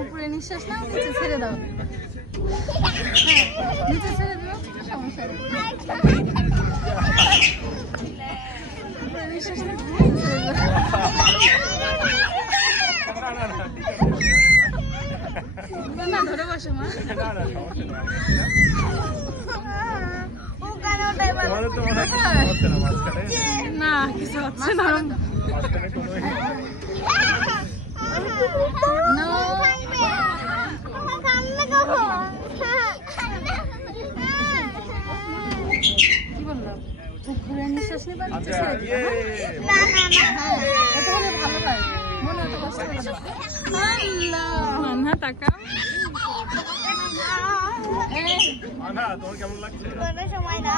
উপরে নিঃশ্বাস নাও, নিচে ছেড়ে দাও। নিচে ছেড়ে দাও, সমস্যা নেই। উপরে নিঃশ্বাস নাও, না ধরে বসো মা। না কিছু হচ্ছে না। কি বললাম? ঘুরে নিঃশ্বাস নিবা, নিচে ছেড়ে দিবা। এটা হলে ভালো লাগে, মনে অত কষ্ট হবে না। আল্লাহ মানহা তাকাও। মানহা তোমার কেমন লাগছে? কোনো সময় না।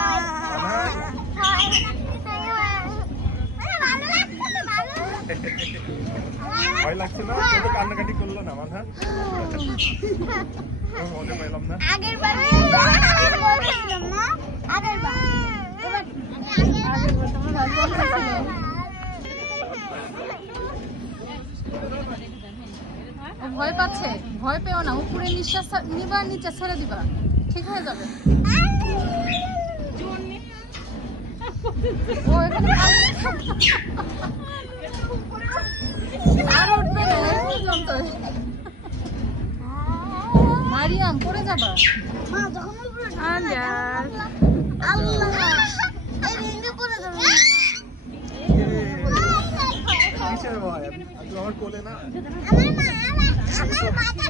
ভয় লাগছে না? তো কান্নাকাটি করলো না মানহা? মজা পাইলাম না। আগের বার বলছিলাম না, আগের বার ভয় পাচ্ছে, ভয় পেও না। উপরে নিঃশ্বাস নিবা, নিচে ছেড়ে দিবা, ঠিক হয়ে যাবে। ও এখানে আর উঠবে না পর্যন্ত। মারিয়াম পড়ে যাবা। মা যখন উপরে আল্লাহ এই রিংয়ে পড়ে যাবে। কিসের ভয়? তুই আমার কোলে না? আমার মাথা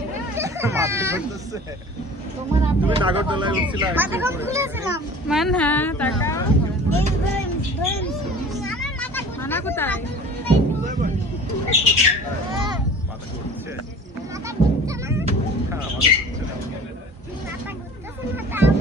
ঘুরতেছে। তোমার তুমি নাগরদোলায় উঠছিলা? মাথা খুলেছিলাম। মানহা তাকাও। এই ধরেন আমার মাথা মানা কোথায়? মাথা ঘুরছে? মাথা ঘুরছে না। হ্যাঁ, মাথা ঘুরছে না। মাথা ঘুরতেছে না।